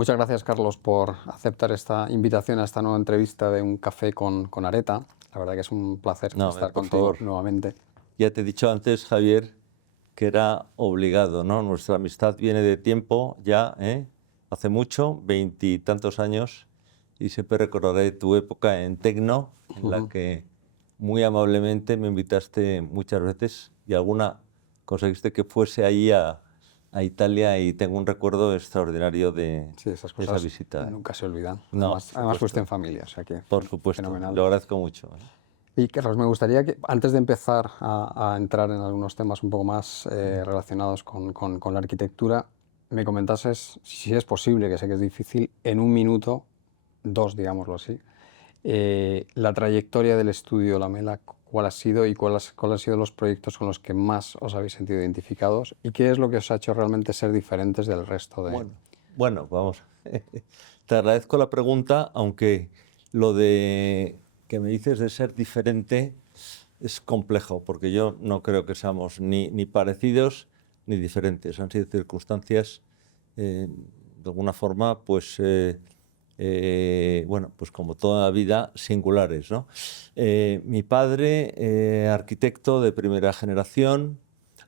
Muchas gracias, Carlos, por aceptar esta invitación a esta nueva entrevista de Un Café con Areta. La verdad que es un placer No, estar por contigo favor. nuevamente. Ya te he dicho antes, Javier, que era obligado, ¿no? Nuestra amistad viene de tiempo ya, ¿eh? Hace mucho, 20 y tantos años, y siempre recordaré tu época en Tecno, en la que muy amablemente me invitaste muchas veces y alguna conseguiste que fuese ahí a Italia, y tengo un recuerdo extraordinario de Sí, esas esa cosas visita, ¿eh? nunca se olvidan. No, por Además fuiste supuesto, en familia, o sea que por supuesto, fenomenal. lo agradezco mucho, ¿eh? Y Carlos, me gustaría que antes de empezar a entrar en algunos temas un poco más relacionados con la arquitectura, me comentases, si es posible, que sé que es difícil, en un minuto, dos, digámoslo así, la trayectoria del estudio Lamela, cuál ha sido y cuáles han sido los proyectos con los que más os habéis sentido identificados y qué es lo que os ha hecho realmente ser diferentes del resto de... Bueno, vamos. Te agradezco la pregunta, aunque lo de que me dices de ser diferente es complejo, porque yo no creo que seamos ni parecidos ni diferentes. Han sido circunstancias, de alguna forma, bueno, pues como toda la vida, singulares, ¿no? Mi padre, arquitecto de primera generación,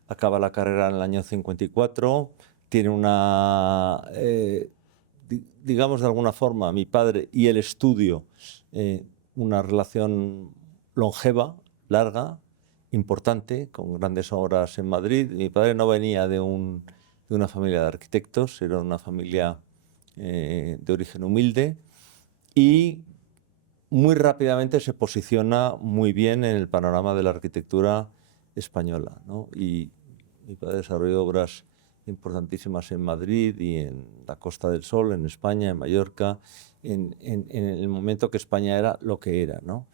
acaba la carrera en el año 54, tiene una, digamos de alguna forma, mi padre y el estudio, una relación longeva, larga, importante, con grandes obras en Madrid. Mi padre no venía de una familia de arquitectos, era una familia de origen humilde, y muy rápidamente se posiciona muy bien en el panorama de la arquitectura española, ¿no? Y mi padre desarrolló obras importantísimas en Madrid y en la Costa del Sol, en España, en Mallorca, en el momento que España era lo que era, ¿no?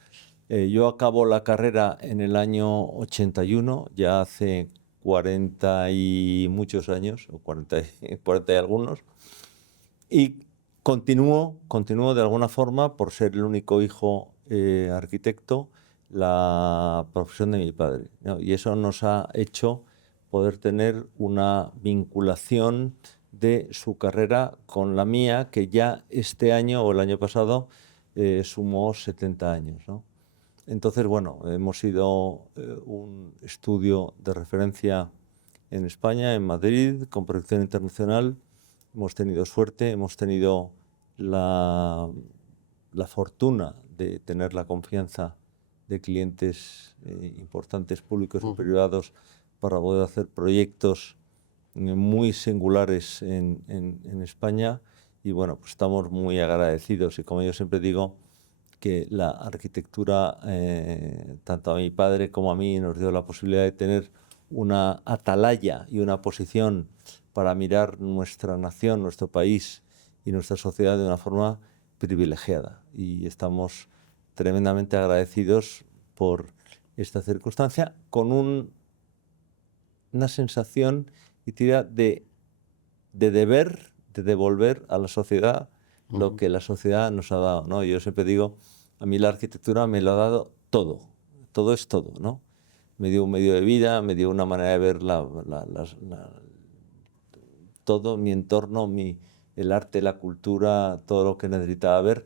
Yo acabo la carrera en el año 81, ya hace 40 y muchos años, o 40 y algunos, y continúo de alguna forma, por ser el único hijo arquitecto, la profesión de mi padre, ¿no? Y eso nos ha hecho poder tener una vinculación de su carrera con la mía, que ya este año o el año pasado sumó 70 años, ¿no? Entonces, bueno, hemos sido un estudio de referencia en España, en Madrid, con proyección internacional. Hemos tenido suerte, hemos tenido la fortuna de tener la confianza de clientes importantes, públicos y privados, para poder hacer proyectos muy singulares en España. Y bueno, pues estamos muy agradecidos, y como yo siempre digo, que la arquitectura, tanto a mi padre como a mí, nos dio la posibilidad de tener una atalaya y una posición para mirar nuestra nación, nuestro país y nuestra sociedad de una forma privilegiada. Y estamos tremendamente agradecidos por esta circunstancia, con una sensación y tira de deber, de devolver a la sociedad lo que la sociedad nos ha dado, ¿no? Yo siempre digo, a mí la arquitectura me lo ha dado todo, todo es todo, ¿no? Me dio un medio de vida, me dio una manera de ver todo mi entorno, el arte, la cultura, todo lo que necesitaba ver.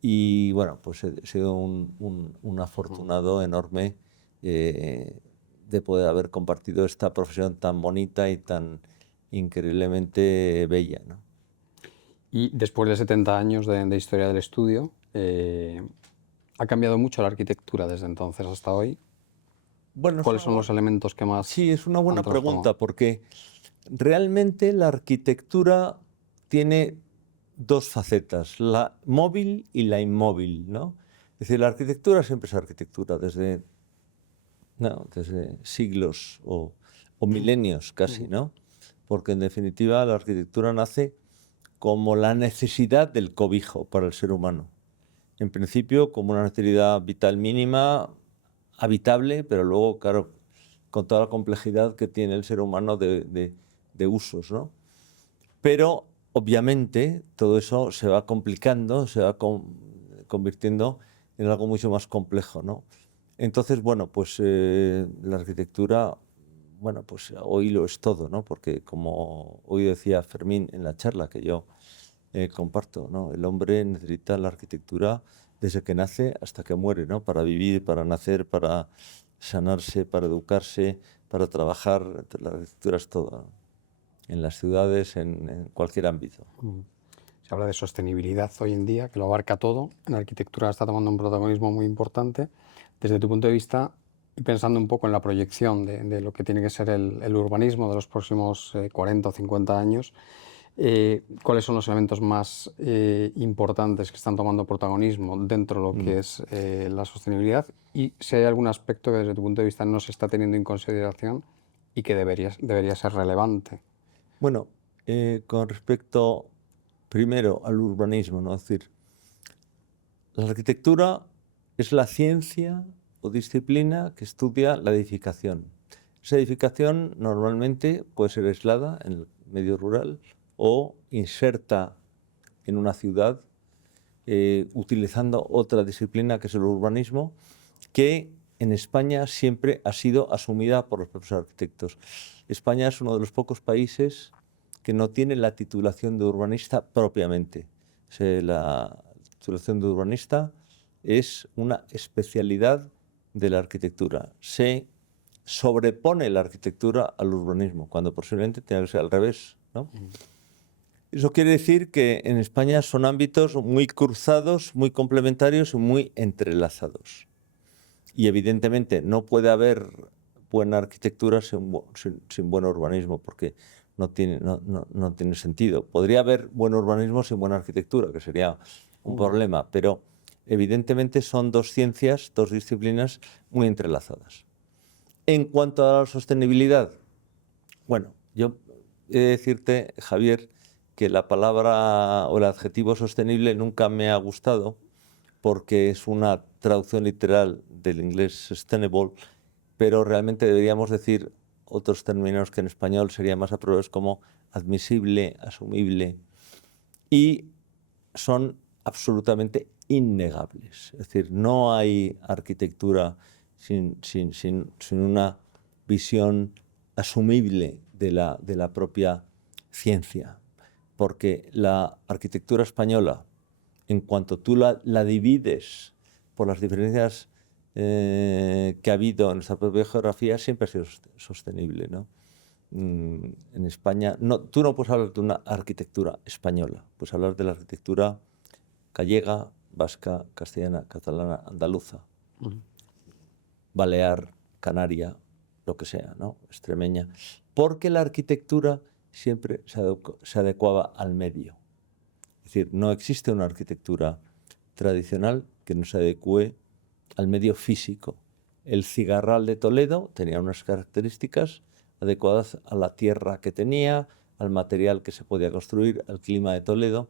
Y bueno, pues he sido un afortunado enorme de poder haber compartido esta profesión tan bonita y tan increíblemente bella, ¿no? Y después de 70 años de historia del estudio, ¿ha cambiado mucho la arquitectura desde entonces hasta hoy? Bueno, ¿Cuáles son los elementos que más sí, es una han buena transformado? pregunta, porque realmente la arquitectura tiene dos facetas, la móvil y la inmóvil, ¿no? Es decir, la arquitectura siempre es arquitectura, desde siglos o milenios casi, ¿no? Porque en definitiva la arquitectura nace como la necesidad del cobijo para el ser humano. En principio como una necesidad vital mínima, habitable, pero luego, claro, con toda la complejidad que tiene el ser humano de usos, ¿no? Pero obviamente todo eso se va complicando, se va convirtiendo en algo mucho más complejo, ¿no? Entonces, bueno, pues la arquitectura, bueno, pues hoy lo es todo, ¿no? Porque como hoy decía Fermín en la charla que yo comparto, ¿no? El hombre necesita la arquitectura desde que nace hasta que muere, ¿no? Para vivir, para nacer, para sanarse, para educarse, para trabajar. La arquitectura es todo, ¿no? En las ciudades, en cualquier ámbito. Se habla de sostenibilidad hoy en día, que lo abarca todo. En la arquitectura está tomando un protagonismo muy importante. Desde tu punto de vista, y pensando un poco en la proyección de lo que tiene que ser el urbanismo de los próximos 40 o 50 años, ¿cuáles son los elementos más importantes que están tomando protagonismo dentro de lo que es la sostenibilidad? Y si hay algún aspecto que desde tu punto de vista no se está teniendo en consideración y que debería ser relevante. Bueno, con respecto primero al urbanismo, ¿no? Es decir, la arquitectura es la ciencia o disciplina que estudia la edificación. Esa edificación normalmente puede ser aislada en el medio rural o inserta en una ciudad utilizando otra disciplina que es el urbanismo, que en España siempre ha sido asumida por los propios arquitectos. España es uno de los pocos países que no tiene la titulación de urbanista propiamente. La titulación de urbanista es una especialidad de la arquitectura. Se sobrepone la arquitectura al urbanismo, cuando posiblemente tenga que ser al revés, ¿no? Eso quiere decir que en España son ámbitos muy cruzados, muy complementarios y muy entrelazados. Y evidentemente no puede haber buena arquitectura sin buen urbanismo, porque no tiene sentido. Podría haber buen urbanismo sin buena arquitectura, que sería un problema, pero evidentemente son dos ciencias, dos disciplinas muy entrelazadas. En cuanto a la sostenibilidad, bueno, yo he de decirte, Javier, que la palabra o el adjetivo sostenible nunca me ha gustado, porque es una traducción literal del inglés sustainable, pero realmente deberíamos decir otros términos que en español serían más apropiados, como admisible, asumible, y son absolutamente innegables. Es decir, no hay arquitectura sin una visión asumible de la propia ciencia, porque la arquitectura española, en cuanto tú la divides por las diferencias que ha habido en nuestra propia geografía, siempre ha sido sostenible, ¿no? En España, tú no puedes hablar de una arquitectura española, puedes hablar de la arquitectura gallega, vasca, castellana, catalana, andaluza, balear, canaria, lo que sea, ¿no? Extremeña, porque la arquitectura siempre se adecuaba al medio. Es decir, no existe una arquitectura tradicional que no se adecue al medio físico. El Cigarral de Toledo tenía unas características adecuadas a la tierra que tenía, al material que se podía construir, al clima de Toledo.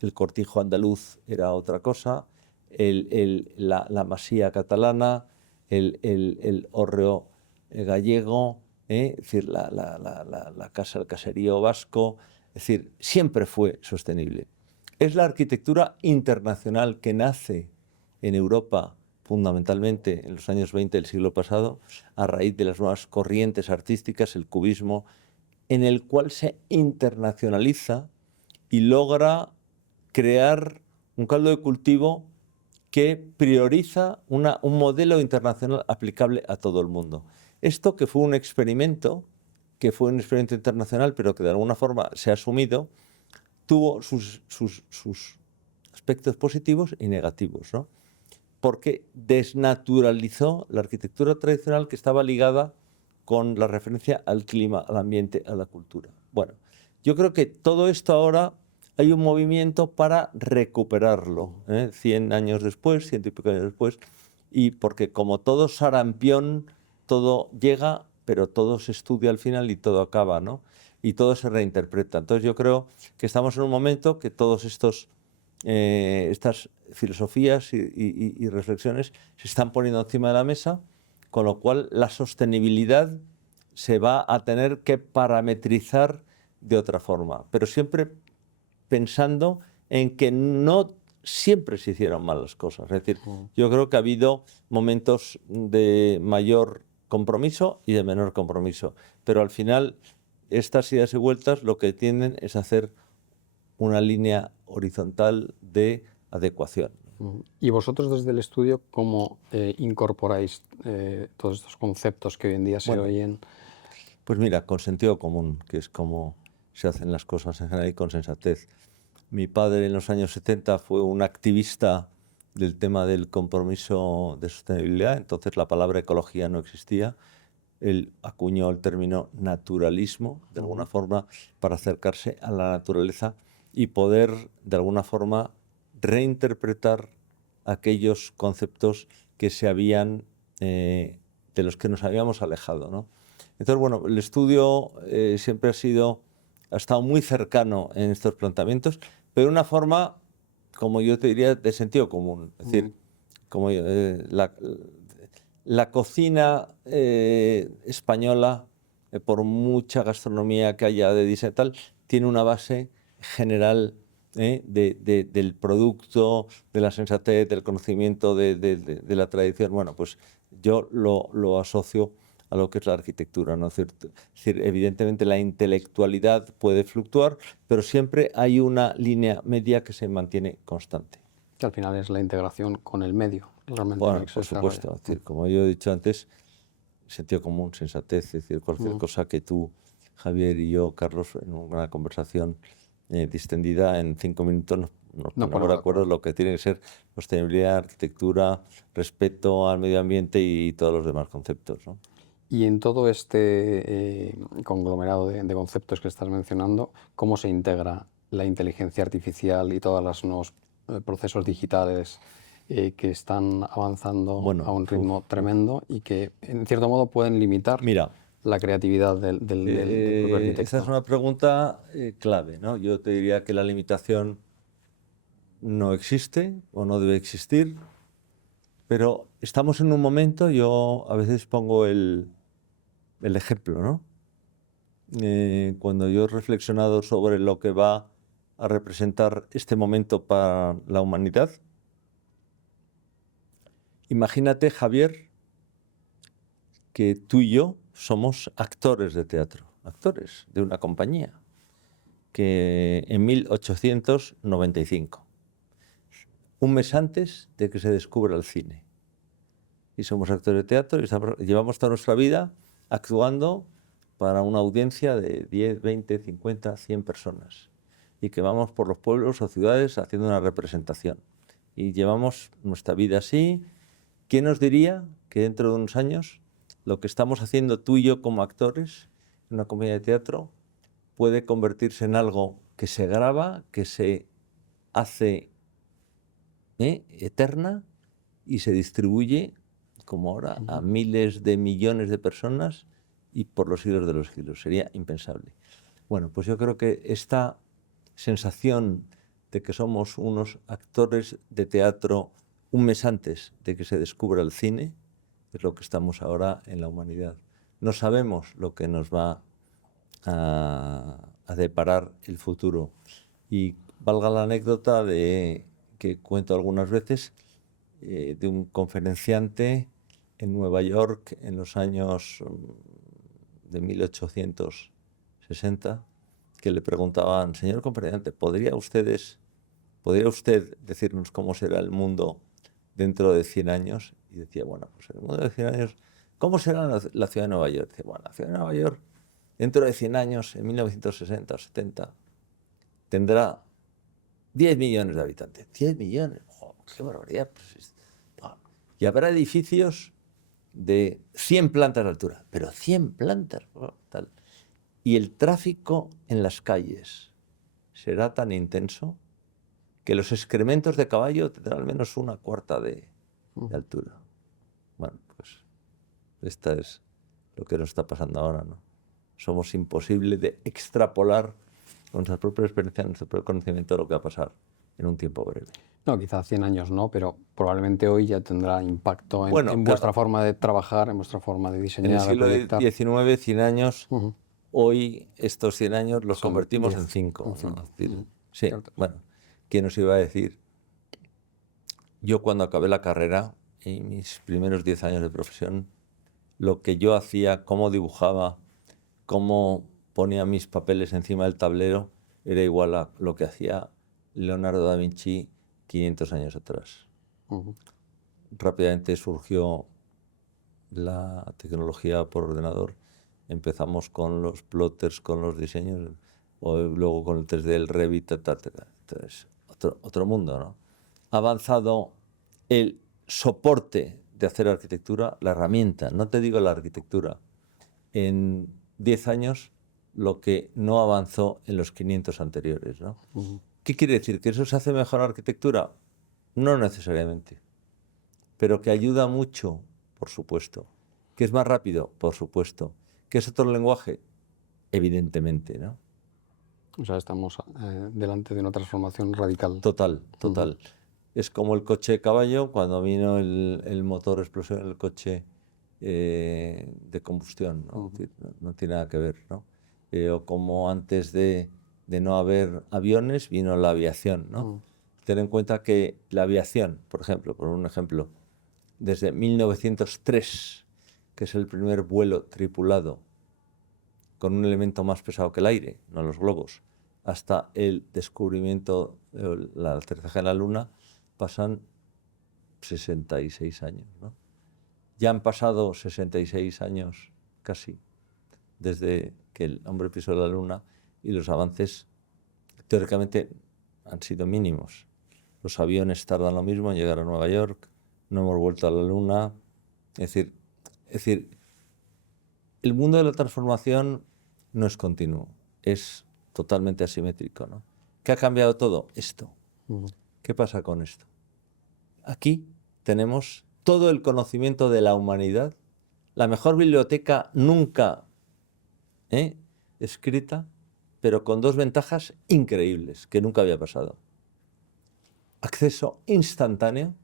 El Cortijo andaluz era otra cosa, la masía catalana, el hórreo gallego, es decir, la casa, el caserío vasco, es decir, siempre fue sostenible. Es la arquitectura internacional que nace en Europa fundamentalmente en los años 20 del siglo pasado, a raíz de las nuevas corrientes artísticas, el cubismo, en el cual se internacionaliza y logra crear un caldo de cultivo que prioriza un modelo internacional aplicable a todo el mundo. Esto que fue un experimento internacional, pero que de alguna forma se ha asumido, tuvo sus aspectos positivos y negativos, ¿no? Porque desnaturalizó la arquitectura tradicional que estaba ligada con la referencia al clima, al ambiente, a la cultura. Bueno, yo creo que todo esto ahora hay un movimiento para recuperarlo, 100 años después, 100 y pico años después, y porque como todo sarampión, todo llega, pero todo se estudia al final y todo acaba, ¿no? Y todo se reinterpreta. Entonces yo creo que estamos en un momento que todos estas filosofías y reflexiones se están poniendo encima de la mesa, con lo cual la sostenibilidad se va a tener que parametrizar de otra forma, pero siempre pensando en que no siempre se hicieron mal las cosas. Es decir, yo creo que ha habido momentos de mayor compromiso y de menor compromiso, pero al final estas idas y vueltas lo que tienden es a hacer una línea horizontal de adecuación. ¿Y vosotros desde el estudio cómo incorporáis todos estos conceptos que hoy en día se Bueno, oyen? pues mira, con sentido común, que es como se hacen las cosas en general, y con sensatez. Mi padre en los años 70 fue un activista del tema del compromiso de sostenibilidad, entonces la palabra ecología no existía. Él acuñó el término naturalismo, de alguna forma, para acercarse a la naturaleza y poder, de alguna forma, reinterpretar aquellos conceptos que se habían, de los que nos habíamos alejado, ¿no? Entonces, bueno, el estudio siempre ha estado muy cercano en estos planteamientos, pero de una forma, como yo te diría, de sentido común. Es decir, como la cocina española, por mucha gastronomía que haya de Disney y tal, tiene una base general del producto, de la sensatez, del conocimiento, de la tradición. Bueno, pues yo lo asocio a lo que es la arquitectura, ¿no? Es decir, evidentemente la intelectualidad puede fluctuar, pero siempre hay una línea media que se mantiene constante. Que al final es la integración con el medio, realmente en el Bueno, que se por desarrolla. supuesto, es decir, como yo he dicho antes, sentido común, sensatez, es decir, cualquier cosa que tú, Javier y yo, Carlos, en una conversación distendida en 5 minutos nos No ponemos de acuerdo en lo que tiene que ser sostenibilidad, arquitectura, respeto al medio ambiente y todos los demás conceptos, ¿no? Y en todo este conglomerado de conceptos que estás mencionando, ¿cómo se integra la inteligencia artificial y todos los nuevos procesos digitales que están avanzando a Bueno, un ritmo tremendo y que en cierto modo pueden limitar mira, la creatividad del propio esta es arquitecto? una pregunta clave, ¿no? Yo te diría que la limitación no existe o no debe existir, pero estamos en un momento, yo a veces pongo el ejemplo, ¿no? Cuando yo he reflexionado sobre lo que va a representar este momento para la humanidad, imagínate, Javier, que tú y yo somos actores de teatro, actores de una compañía, que en 1895, un mes antes de que se descubra el cine, y somos actores de teatro y llevamos toda nuestra vida actuando para una audiencia de 10, 20, 50, 100 personas y que vamos por los pueblos o ciudades haciendo una representación y llevamos nuestra vida así. ¿Quién nos diría que dentro de unos años lo que estamos haciendo tú y yo como actores en una comedia de teatro puede convertirse en algo que se graba, que se hace eterna y se distribuye como ahora a miles de millones de personas y por los siglos de los siglos? Sería impensable. Bueno, pues yo creo que esta sensación de que somos unos actores de teatro un mes antes de que se descubra el cine es lo que estamos ahora en la humanidad. No sabemos lo que nos va a deparar el futuro. Y valga la anécdota de que cuento algunas veces, de un conferenciante en Nueva York en los años de 1860, que le preguntaban: señor conferenciante, ¿podría usted decirnos cómo será el mundo dentro de 100 años? Y decía, bueno, pues el mundo de 100 años, ¿cómo será la ciudad de Nueva York? Dice, bueno, la ciudad de Nueva York dentro de 100 años, en 1960 o 70, tendrá 10 millones de habitantes. 10 millones, ¡oh, qué barbaridad! Y habrá edificios de 100 plantas de altura, pero 100 plantas, tal. Y el tráfico en las calles será tan intenso que los excrementos de caballo tendrán al menos 1/4 de altura. Bueno, pues esta es lo que nos está pasando ahora, ¿no? Somos imposible de extrapolar con nuestra propia experiencia, nuestro propio conocimiento de lo que va a pasar en un tiempo breve. No, quizá 100 años no, pero probablemente hoy ya tendrá impacto Bueno, en vuestra claro, forma de trabajar, en vuestra forma de en el diseñar, de siglo proyectar. XIX, 100 años, Ujú. hoy estos 100 años los Son convertimos 10, en 5, en ¿no? 5. Es decir, sí, Cierto. bueno, ¿quién nos iba a decir? Yo cuando acabé la carrera, en mis primeros 10 años de profesión, lo que yo hacía, cómo dibujaba, cómo ponía mis papeles encima del tablero, era igual a lo que hacía Leonardo da Vinci 500 años atrás. Rápidamente surgió la tecnología por ordenador. Empezamos con los plotters, con los diseños, o luego con el 3D, el Revit, etc. Entonces, otro mundo, ¿no? Ha avanzado el soporte de hacer arquitectura, la herramienta, no te digo la arquitectura, en 10 años lo que no avanzó en los 500 anteriores, ¿no? ¿Qué quiere decir? ¿Que eso se hace mejor arquitectura? No necesariamente, pero que ayuda mucho, por supuesto. ¿Que es más rápido? Por supuesto. ¿Que es otro lenguaje? Evidentemente, ¿no? O sea, estamos delante de una transformación radical. Total, total. Es como el coche de caballo cuando vino el motor explosión en el coche de combustión, ¿no? No tiene nada que ver, ¿no? O como antes de no haber aviones vino la aviación, ¿no? Ten en cuenta que la aviación, por ejemplo, por un ejemplo, desde 1903, que es el primer vuelo tripulado con un elemento más pesado que el aire, no los globos, hasta el descubrimiento, la aterrizaje en la Luna, pasan 66 años, ¿no? Ya han pasado 66 años casi desde que el hombre pisó la Luna y los avances teóricamente han sido mínimos. Los aviones tardan lo mismo en llegar a Nueva York, no hemos vuelto a la Luna. Es decir, el mundo de la transformación no es continuo, es totalmente asimétrico, ¿no? ¿Qué ha cambiado todo? Esto. ¿Qué pasa con esto? Aquí tenemos todo el conocimiento de la humanidad, la mejor biblioteca nunca escrita, pero con dos ventajas increíbles que nunca había pasado. Acceso instantáneo,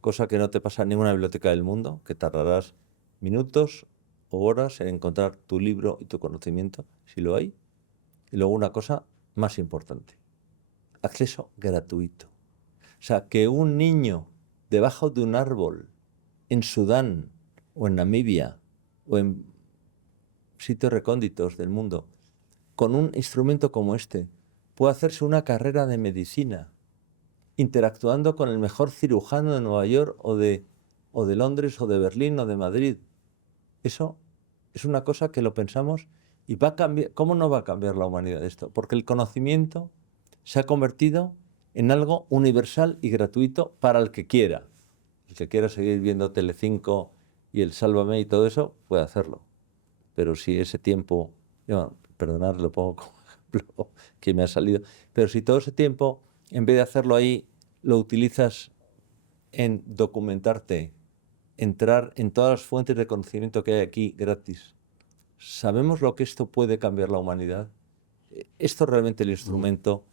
cosa que no te pasa en ninguna biblioteca del mundo, que tardarás minutos o horas en encontrar tu libro y tu conocimiento, si lo hay. Y luego una cosa más importante, acceso gratuito. O sea, que un niño debajo de un árbol en Sudán o en Namibia o en sitios recónditos del mundo, con un instrumento como este, puede hacerse una carrera de medicina, interactuando con el mejor cirujano de Nueva York o de Londres o de Berlín o de Madrid. Eso es una cosa que lo pensamos y va a cambiar. ¿Cómo no va a cambiar la humanidad esto? Porque el conocimiento se ha convertido en algo universal y gratuito para el que quiera. El que quiera seguir viendo Telecinco y el Sálvame y todo eso, puede hacerlo. Pero si ese tiempo, perdonad, lo pongo como ejemplo que me ha salido, pero si todo ese tiempo, en vez de hacerlo ahí, lo utilizas en documentarte, entrar en todas las fuentes de conocimiento que hay aquí gratis, ¿sabemos lo que esto puede cambiar la humanidad? Esto es realmente el instrumento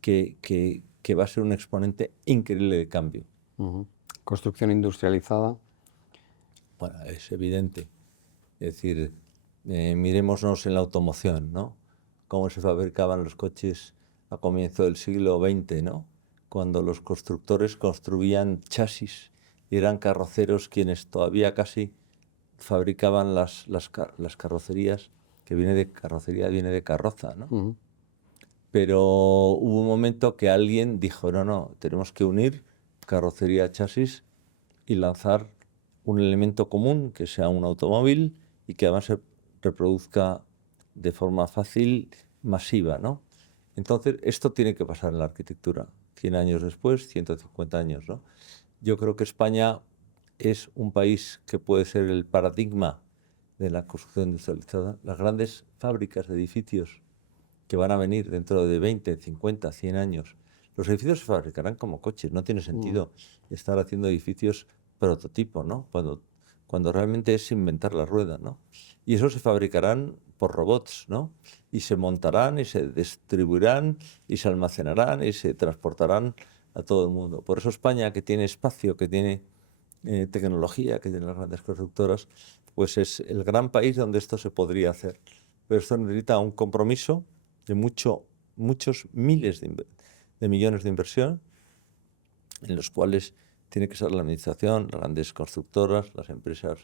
que va a ser un exponente increíble de cambio. Construcción industrializada. Bueno, es evidente. Es decir, mirémonos en la automoción, ¿no? Cómo se fabricaban los coches a comienzo del siglo XX, ¿no? Cuando los constructores construían chasis y eran carroceros quienes todavía casi fabricaban las carrocerías, que viene de carrocería, viene de carroza, ¿no? Pero hubo un momento que alguien dijo, no, tenemos que unir carrocería, chasis y lanzar un elemento común que sea un automóvil y que además se reproduzca de forma fácil, masiva, ¿no? Entonces, esto tiene que pasar en la arquitectura. 100 años después, 150 años, ¿no? Yo creo que España es un país que puede ser el paradigma de la construcción industrializada. Las grandes fábricas de edificios que van a venir dentro de 20, 50, 100 años, los edificios se fabricarán como coches. No tiene sentido estar haciendo edificios prototipo, ¿no? Cuando realmente es inventar la rueda, ¿no? Y eso se fabricarán por robots, ¿no? Y se montarán y se distribuirán y se almacenarán y se transportarán a todo el mundo. Por eso España, que tiene espacio, que tiene tecnología, que tiene las grandes constructoras, pues es el gran país donde esto se podría hacer. Pero esto necesita un compromiso de muchos miles de millones de inversión, en los cuales tiene que ser la administración, las grandes constructoras, las empresas,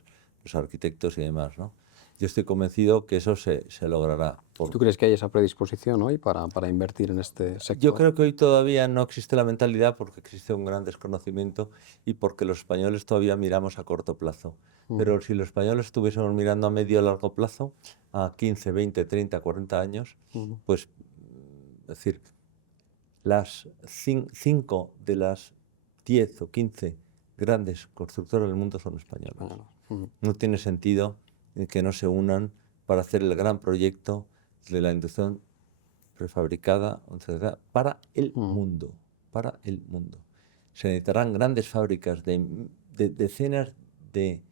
los arquitectos y demás, ¿no? yo estoy convencido que eso se logrará. ¿Tú crees que hay esa predisposición hoy para invertir en este Yo sector? creo que hoy todavía no existe la mentalidad porque existe un gran desconocimiento y porque los españoles todavía miramos a corto plazo. Pero si los españoles estuviésemos mirando a medio o largo plazo, a 15, 20, 30, 40 años, pues, es decir, las 5 de las 10 o 15 grandes constructoras del mundo son españolas. No tiene sentido que no se unan para hacer el gran proyecto de la inducción prefabricada para el mundo, para el mundo. Se necesitarán grandes fábricas de decenas de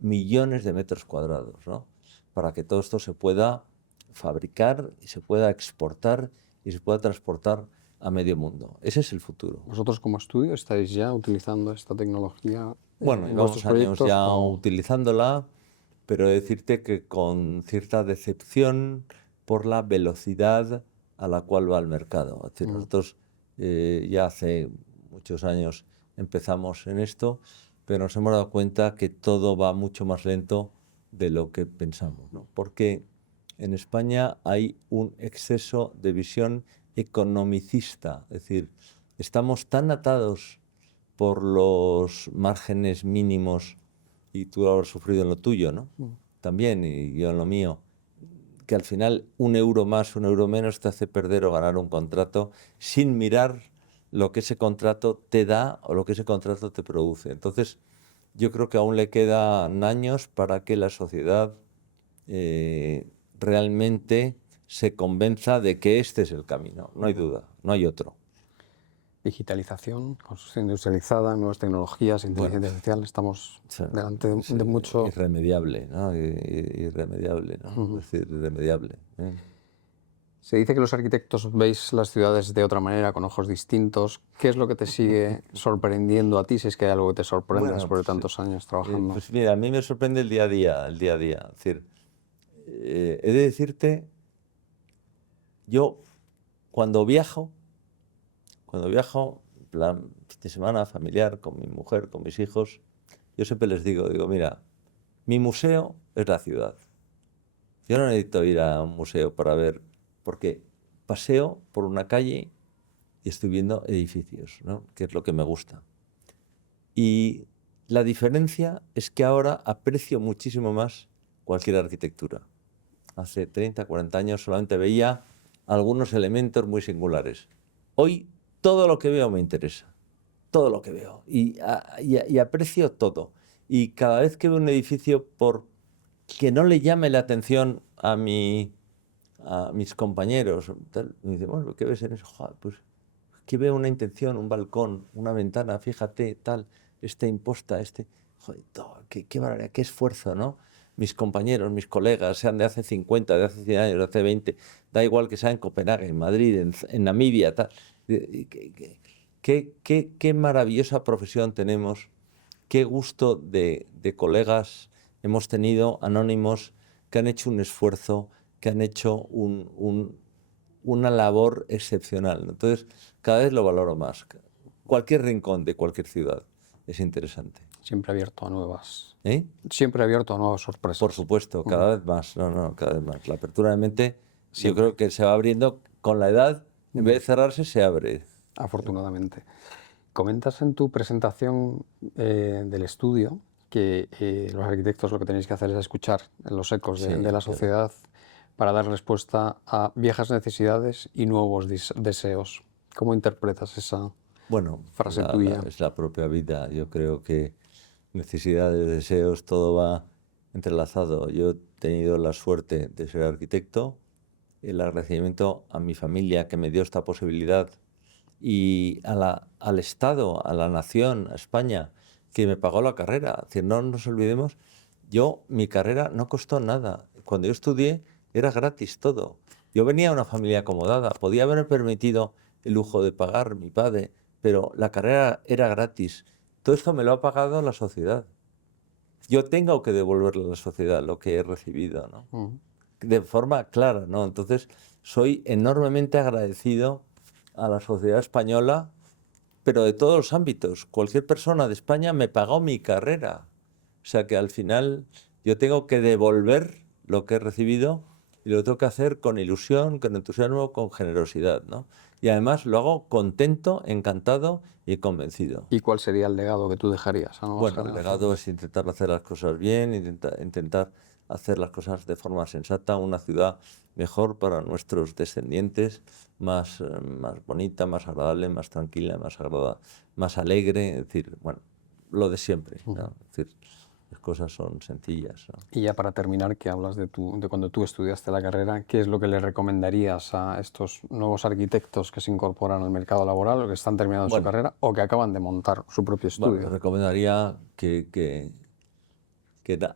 millones de metros cuadrados, ¿no? Para que todo esto se pueda fabricar y se pueda exportar y se pueda transportar a medio mundo. Ese es el futuro. ¿Vosotros como estudio estáis ya utilizando esta tecnología Bueno, en llevamos vuestros años proyectos? ya utilizándola, pero he de decirte que con cierta decepción por la velocidad a la cual va el mercado. Es decir, nosotros ya hace muchos años empezamos en esto, pero nos hemos dado cuenta que todo va mucho más lento de lo que pensamos, ¿no? Porque en España hay un exceso de visión economicista, es decir, estamos tan atados por los márgenes mínimos, y tú lo habrás sufrido en lo tuyo, ¿no? También, y yo en lo mío, que al final 1 euro más, 1 euro menos te hace perder o ganar un contrato sin mirar lo que ese contrato te da o lo que ese contrato te produce. Entonces, yo creo que aún le quedan años para que la sociedad realmente se convenza de que este es el camino. No hay duda, no hay otro. Digitalización, construcción industrializada, nuevas tecnologías, inteligencia artificial, estamos delante de mucho... Irremediable, ¿no? Irremediable, ¿no? Es decir, irremediable. Se dice que los arquitectos veis las ciudades de otra manera, con ojos distintos. ¿Qué es lo que te sigue sorprendiendo a ti, si es que hay algo que te sorprende Bueno, después de tantos años trabajando? pues mira, a mí me sorprende el día a día, el día a día. Es decir, he de decirte, yo cuando viajo, en plan fin de semana familiar, con mi mujer, con mis hijos, yo siempre les digo, mira, mi museo es la ciudad. Yo no necesito ir a un museo para ver, porque paseo por una calle y estoy viendo edificios, ¿no? Que es lo que me gusta. Y la diferencia es que ahora aprecio muchísimo más cualquier arquitectura. Hace 30, 40 años solamente veía algunos elementos muy singulares. Hoy todo lo que veo me interesa, todo lo que veo, y aprecio todo. Y cada vez que veo un edificio, por que no le llame la atención a mis compañeros, tal, me dicen, bueno, ¿qué ves en eso? Joder, pues que veo una intención, un balcón, una ventana, fíjate, tal, imposta, joder, qué barbaridad, qué esfuerzo, ¿no? Mis compañeros, mis colegas, sean de hace 50, de hace 100 años, de hace 20, da igual que sea en Copenhague, en Madrid, en Namibia, tal. Qué maravillosa profesión tenemos, qué gusto de colegas hemos tenido, anónimos, que han hecho un esfuerzo, que han hecho una labor excepcional. Entonces, cada vez lo valoro más. Cualquier rincón de cualquier ciudad es interesante. Siempre abierto a nuevas... ¿Eh? Siempre abierto a nuevas sorpresas. Por supuesto, cada vez más. No, cada vez más. La apertura de mente, yo creo que se va abriendo con la edad. En vez de cerrarse, se abre. Afortunadamente. Comentas en tu presentación del estudio que los arquitectos lo que tenéis que hacer es escuchar los ecos de la sociedad para dar respuesta a viejas necesidades y nuevos deseos. ¿Cómo interpretas esa frase tuya? Es la propia vida. Yo creo que necesidades, deseos, todo va entrelazado. Yo he tenido la suerte de ser arquitecto, el agradecimiento a mi familia que me dio esta posibilidad y al Estado, a la nación, a España, que me pagó la carrera. Es decir, no nos olvidemos, mi carrera no costó nada. Cuando yo estudié era gratis todo. Yo venía de una familia acomodada, podía haberme permitido el lujo de pagar mi padre, pero la carrera era gratis. Todo esto me lo ha pagado la sociedad. Yo tengo que devolverle a la sociedad lo que he recibido, ¿no? De forma clara, ¿no? Entonces, soy enormemente agradecido a la sociedad española, pero de todos los ámbitos. Cualquier persona de España me pagó mi carrera. O sea que al final Yo tengo que devolver lo que he recibido y lo tengo que hacer con ilusión, con entusiasmo, con generosidad, ¿no? Y además lo hago contento, encantado y convencido. ¿Y cuál sería el legado que tú dejarías a nuevas Bueno, el legado generaciones? es intentar hacer las cosas bien, intentar hacer las cosas de forma sensata, una ciudad mejor para nuestros descendientes, más bonita, más agradable, más tranquila, más alegre, es decir, bueno, lo de siempre, ¿no? Es decir, las cosas son sencillas, ¿no? Y ya para terminar, que hablas de cuando tú estudiaste la carrera, ¿qué es lo que le recomendarías a estos nuevos arquitectos que se incorporan al mercado laboral o que están terminando su Bueno, carrera o que acaban de montar su propio bueno, les estudio? recomendaría que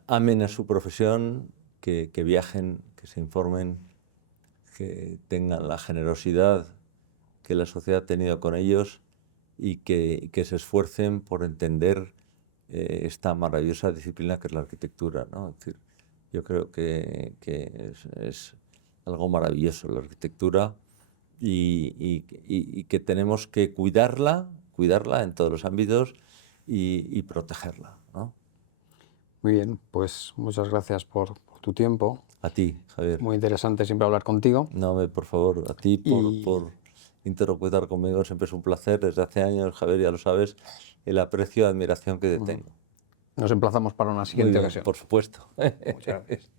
amen a su profesión, que viajen, que se informen, que tengan la generosidad que la sociedad ha tenido con ellos y que se esfuercen por entender esta maravillosa disciplina que es la arquitectura, ¿no? Es decir, yo creo que es algo maravilloso la arquitectura y que tenemos que cuidarla en todos los ámbitos y protegerla, ¿no? Muy bien, pues muchas gracias por tu tiempo. A ti, Javier. Muy interesante siempre hablar contigo. No, por favor, a ti Y por interlocutar conmigo, siempre es un placer. Desde hace años, Javier, ya lo sabes, el aprecio y admiración que te tengo. nos emplazamos para una Muy siguiente bien, ocasión. por supuesto. Muchas gracias.